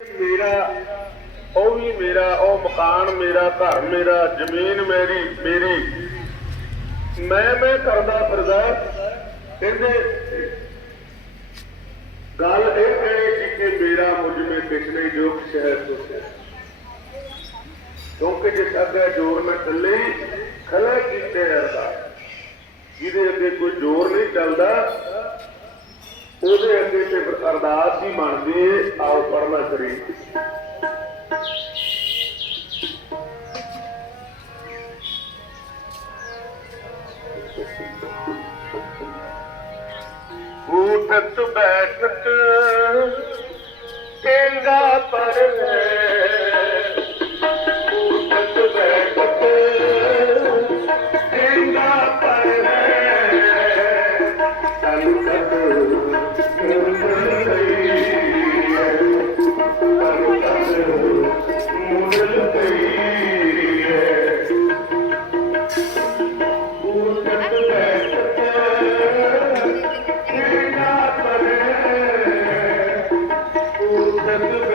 ਮੇਰਾ, ਉਹ ਵੀ ਮੇਰਾ, ਉਹ ਮਕਾਨ ਮੇਰਾ, ਘਰ ਮੇਰਾ, ਜ਼ਮੀਨ ਮੇਰੀ ਮੇਰੀ। ਮੈਂ ਮੈਂ ਕਰਦਾ ਫਿਰਦਾ। ਕਹਿੰਦੇ ਗੱਲ ਇਹ ਕਹਿਣੀ ਸੀ ਕਿ ਮੇਰਾ ਮੁਝ ਮੇ ਕਿਸਨੇ ਜੋ ਸ਼ਹਿਰ ਤੋਂ ਹੈ ਕਿਉਂਕਿ ਜਿਸ ਅੱਗੇ ਜੋਰ ਮੈਂ ਥੱਲੇ ਖਲਾ ਕੀਤੇ ਅਰਦਾ ਜਿਹਦੇ ਅੱਗੇ ਕੋਈ ਜ਼ੋਰ ਨਹੀਂ ਚੱਲਦਾ। ਉਹਦੇ ਅੱਗੇ ਤੇ ਅਰਦਾਸ ਹੀ ਬਣਦੀ ਏ ਆਓ ਪੜਨਾ ਕਰੀ। ਉਠਤ ਬੈਠਤ ਕਹਿੰਦਾ ਪਰ ਉਠਤ பேருக்கு